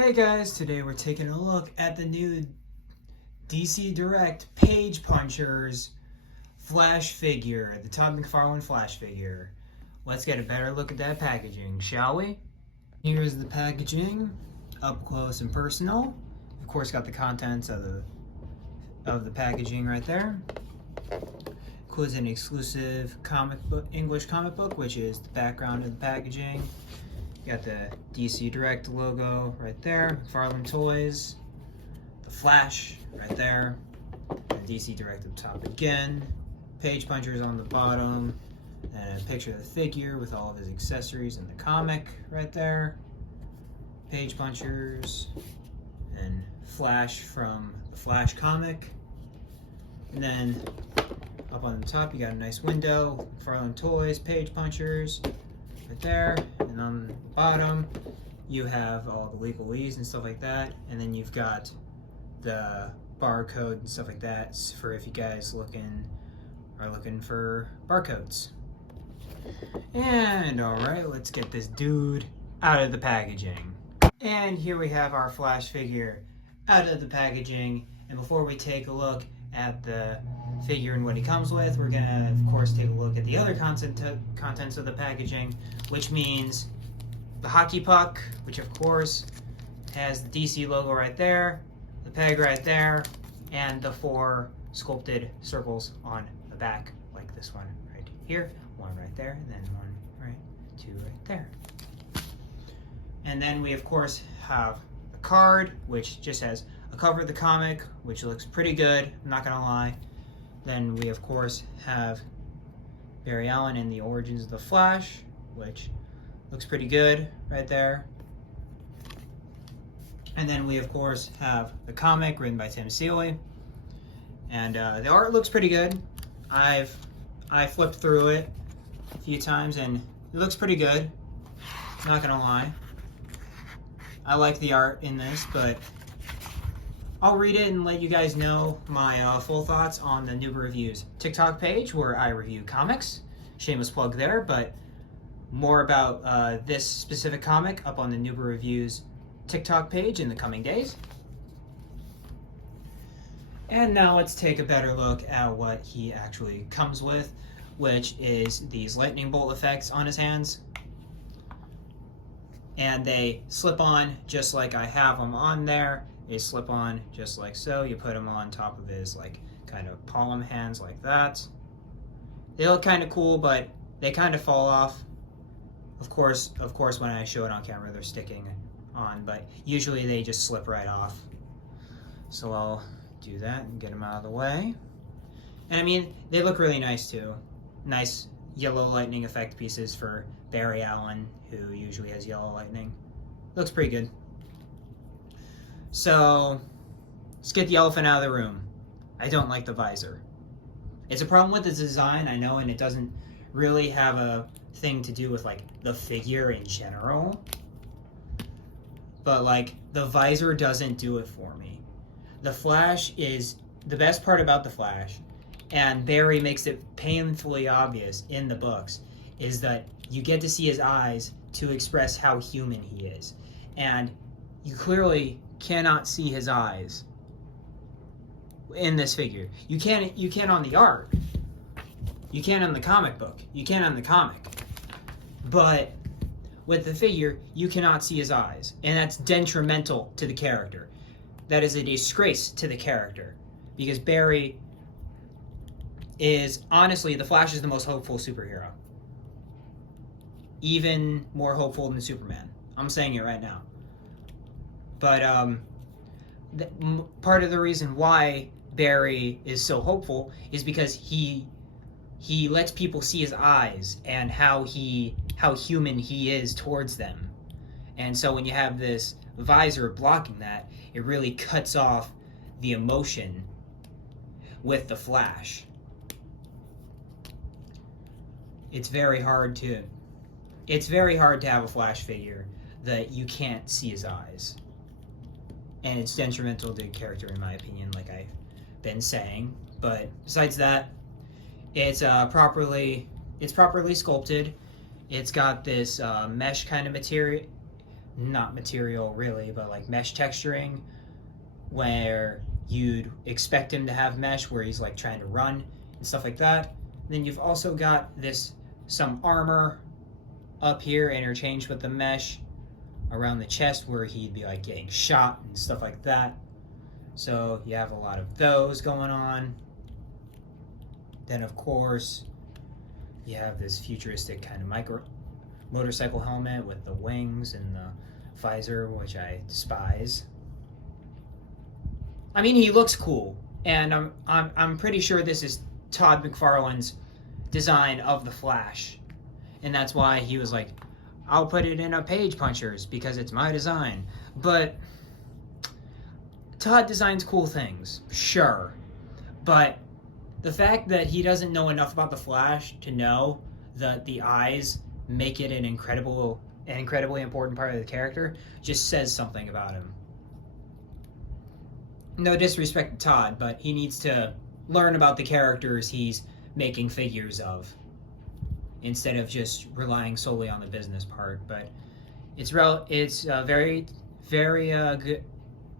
Hey guys, today we're taking a look at the new DC Direct Page Punchers Flash figure, the Todd McFarlane Flash figure. Let's get a better look at that packaging, shall we? Here's the packaging, up close and personal. Of course, got the contents of the packaging right there. Includes an exclusive comic book, English comic book, which is the background of the packaging. Got the DC Direct logo right there, McFarlane Toys, the Flash right there, and DC Direct at the top again, Page Punchers on the bottom, and a picture of the figure with all of his accessories in the comic right there, Page Punchers, and Flash from the Flash comic, and then up on the top you got a nice window, McFarlane Toys, Page Punchers, right there, and on the bottom you have all the legalese and stuff like that, and then you've got the barcode and stuff like that for if you guys are looking for barcodes. And alright, let's get this dude out of the packaging. And here we have our Flash figure out of the packaging, and before we take a look at the figure and what he comes with, we're gonna of course take a look at the other contents of the packaging, which means the hockey puck, which of course has the DC logo right there, the peg right there, and the 4 sculpted circles on the back, like this one right here, one right there, and then one right, 2 right there. And then we of course have the card, which just has a cover of the comic, which looks pretty good, I'm not gonna lie. Then we of course have Barry Allen in the Origins of the Flash, which looks pretty good right there. And then we of course have the comic written by Tim Seeley, and the art looks pretty good. I flipped through it a few times and it looks pretty good, not gonna lie. I like the art in this, but I'll read it and let you guys know my full thoughts on the Noob Reviews TikTok page where I review comics. Shameless plug there, but more about this specific comic up on the Noob Reviews TikTok page in the coming days. And now let's take a better look at what he actually comes with, which is these lightning bolt effects on his hands. And they slip on just like I have them on there. They slip on just like so. You put them on top of his like kind of palm hands like that. They look kind of cool, but they kind of fall off. Of course, when I show it on camera, they're sticking on, but usually they just slip right off. So I'll do that and get them out of the way. And I mean, they look really nice too. Nice yellow lightning effect pieces for Barry Allen, who usually has yellow lightning. Looks pretty good. So let's get the elephant out of the room. I don't like the visor. It's a problem with the design, I know, and it doesn't really have a thing to do with like the figure in general. But like the visor doesn't do it for me. The Flash is the best part about the Flash, and Barry makes it painfully obvious in the books, is that you get to see his eyes to express how human he is. And you clearly cannot see his eyes in this figure. You can on the art. You can on the comic book. You can on the comic. But with the figure, you cannot see his eyes. And that's detrimental to the character. That is a disgrace to the character. Because Barry is, honestly, the Flash is the most hopeful superhero. Even more hopeful than Superman. I'm saying it right now. But part of the reason why Barry is so hopeful is because he lets people see his eyes and how human he is towards them. And so when you have this visor blocking that, it really cuts off the emotion with the Flash. It's very hard to have a Flash figure that you can't see his eyes. And it's detrimental to the character, in my opinion, like I've been saying. But besides that, it's properly sculpted. It's got this mesh kind of not material really, but like mesh texturing, where you'd expect him to have mesh where he's like trying to run and stuff like that. And then you've also got some armor up here interchanged with the mesh around the chest where he'd be like getting shot and stuff like that. So you have a lot of those going on. Then of course you have this futuristic kind of motorcycle helmet with the wings and the visor, which I despise. I mean, he looks cool, and I'm pretty sure this is Todd McFarlane's design of the Flash, and that's why he was like, I'll put it in a Page Punchers because it's my design. But Todd designs cool things, sure, but the fact that he doesn't know enough about the Flash to know that the eyes make it an incredibly important part of the character just says something about him. No disrespect to Todd, but he needs to learn about the characters he's making figures of instead of just relying solely on the business part. But it's very, very good.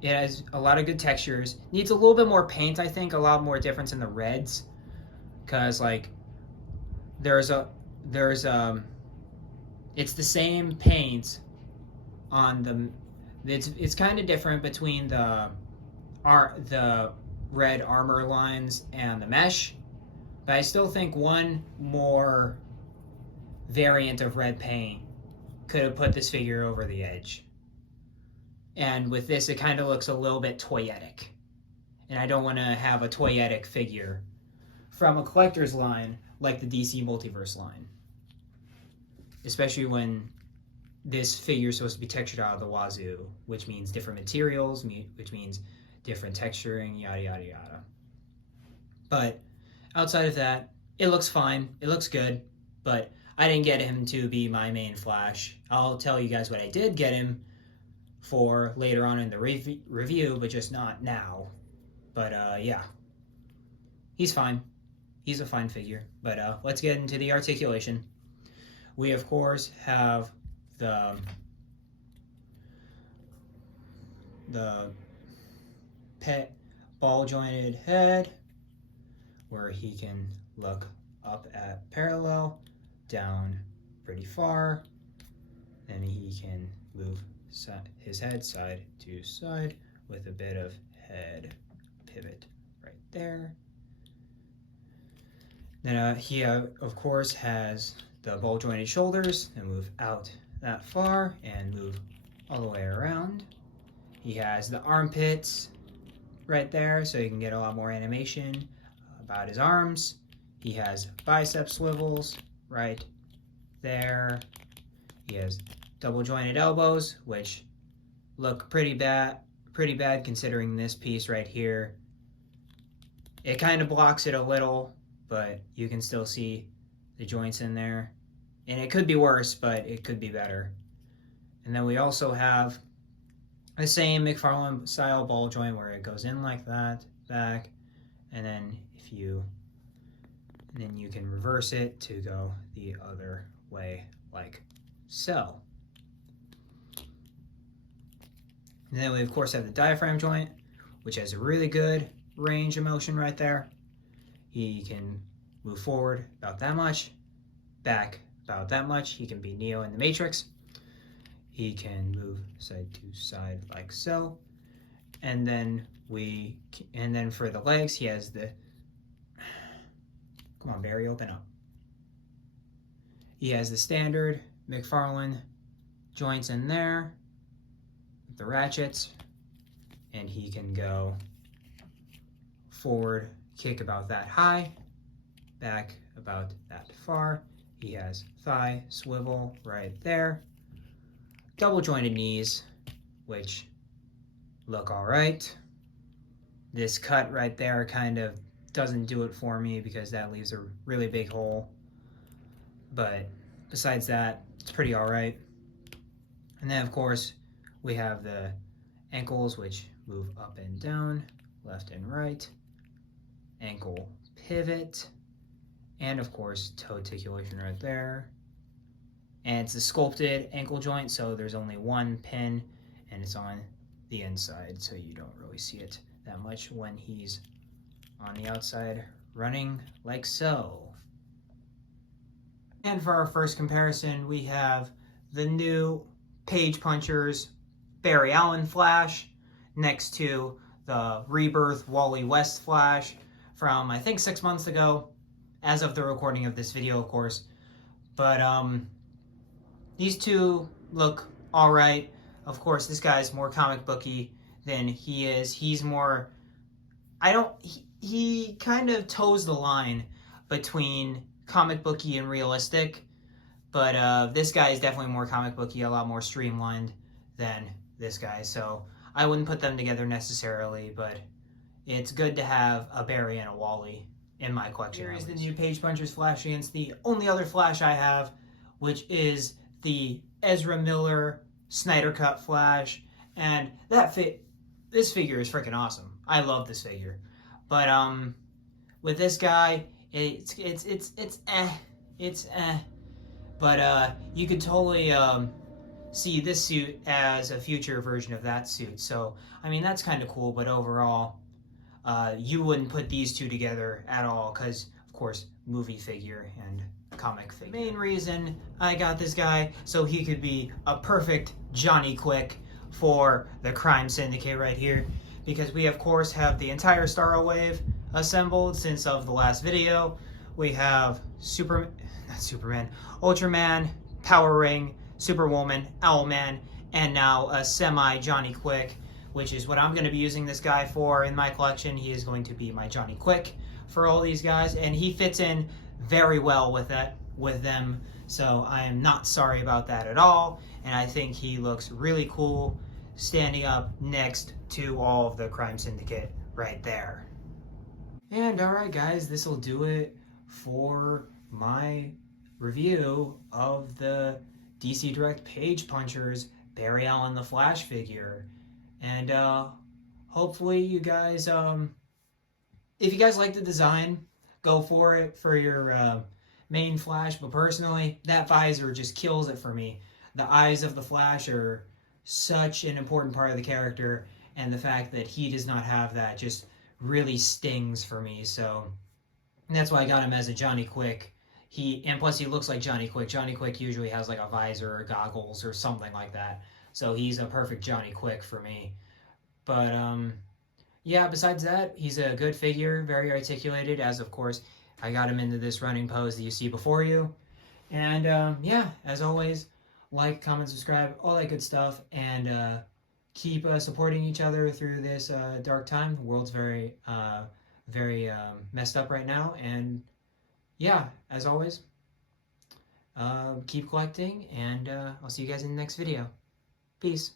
It has a lot of good textures. Needs a little bit more paint, I think. A lot more difference in the reds, because like it's the same paint on the. It's kind of different between the red armor lines and the mesh, but I still think one more variant of red paint could have put this figure over the edge. And with this, it kind of looks a little bit toyetic. And I don't want to have a toyetic figure from a collector's line like the DC Multiverse line. Especially when this figure is supposed to be textured out of the wazoo, which means different materials, which means different texturing, yada, yada, yada. But outside of that, it looks fine. It looks good. But I didn't get him to be my main Flash. I'll tell you guys what I did get him for later on in the review, but just not now. But yeah, he's fine. He's a fine figure. But let's get into the articulation. We of course have the pet ball jointed head, where he can look up at parallel, down pretty far, and he can move his head side to side with a bit of head pivot right there. Then he of course has the ball jointed shoulders and move out that far and move all the way around. He has the armpits right there, so you can get a lot more animation about his arms. He has bicep swivels right there. He has double jointed elbows, which look pretty bad considering this piece right here. It kind of blocks it a little, but you can still see the joints in there. And it could be worse, but it could be better. And then we also have the same McFarlane style ball joint where it goes in like that, back, and then you can reverse it to go the other way like so. And then we of course have the diaphragm joint, which has a really good range of motion right there. He can move forward about that much, back about that much. He can be Neo in the Matrix. He can move side to side like so. And then for the legs, he has the, come on Barry, open up. He has the standard McFarlane joints in there, the ratchets, and he can go forward, kick about that high, back about that far. He has thigh swivel right there, double jointed knees, which look all right. This cut right there kind of doesn't do it for me because that leaves a really big hole. But besides that, it's pretty all right. And then of course, we have the ankles, which move up and down, left and right, ankle pivot, and of course, toe articulation right there. And it's a sculpted ankle joint, so there's only one pin, and it's on the inside, so you don't really see it that much when he's on the outside running like so. And for our first comparison, we have the new Page Punchers Barry Allen Flash next to the Rebirth Wally West Flash from I think 6 months ago, as of the recording of this video, of course. But these two look all right. Of course, this guy's more comic booky than he is. He's more, he kind of toes the line between comic booky and realistic, but this guy is definitely more comic booky, a lot more streamlined than this guy. So I wouldn't put them together necessarily, but it's good to have a Barry and a Wally in my collection. Here is the new Page Punchers Flash against the only other Flash I have, which is the Ezra Miller Snyder Cut Flash, and this figure is freaking awesome. I love this figure, but with this guy, it's eh. But you could totally see this suit as a future version of that suit. So I mean that's kind of cool, but overall, you wouldn't put these two together at all because, of course, movie figure and comic figure. The main reason I got this guy so he could be a perfect Johnny Quick for the Crime Syndicate right here, because we of course have the entire Starro Wave assembled since of the last video. We have Ultraman, Power Ring, Superwoman, Owlman, and now a semi Johnny Quick, which is what I'm going to be using this guy for in my collection. He is going to be my Johnny Quick for all these guys, and he fits in very well with them, so I am not sorry about that at all, and I think he looks really cool standing up next to all of the Crime Syndicate right there. And alright guys, this will do it for my review of the DC Direct Page Punchers Barry Allen the Flash figure. And hopefully you guys, if you guys like the design, go for it for your main Flash. But personally, that visor just kills it for me. The eyes of the Flash are such an important part of the character, and the fact that he does not have that just really stings for me. So that's why I got him as a Johnny Quick. And plus he looks like Johnny Quick. Johnny Quick usually has like a visor or goggles or something like that. So he's a perfect Johnny Quick for me. But yeah, besides that, he's a good figure, very articulated, as of course I got him into this running pose that you see before you. And yeah, as always, like, comment, subscribe, all that good stuff, and keep supporting each other through this dark time. The world's very messed up right now, and yeah, as always, keep collecting, and I'll see you guys in the next video. Peace.